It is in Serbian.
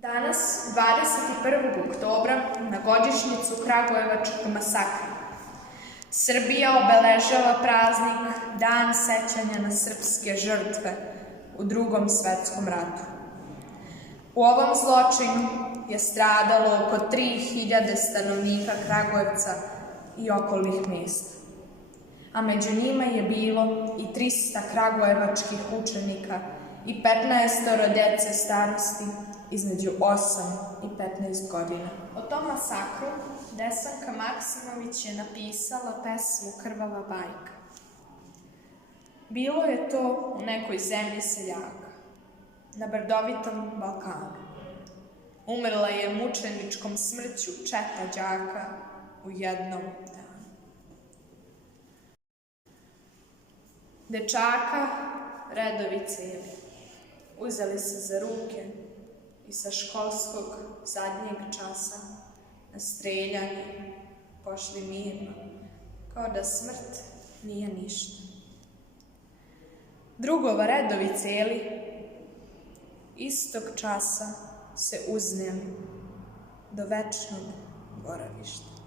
Danas, 21. oktobra, na godišnjicu Kragujevačkog masakra, Srbija obeležava praznik Dan sećanja na srpske žrtve u Drugom svetskom ratu. U ovom zločinu je stradalo oko 3000 stanovnika Kragujevca i okolnih mesta, a među njima je bilo i 300 kragujevačkih učenika i 15 dece starosti između 8 i 15 godina. O tom masakru Desanka Maksimović je napisala pesmu Krvava bajka. Bilo je to u nekoj zemlji seljaka, na brdovitom Balkanu. Umrla je mučeničkom smrću četa đaka u jednom danu. Dečaka redovi celi, uzeli se za ruke i sa školskog zadnjeg časa na streljanje pošli mirno, kao da smrt nije ništa. Drugova redovi celi, istog časa se uzneli do večnog boravišta.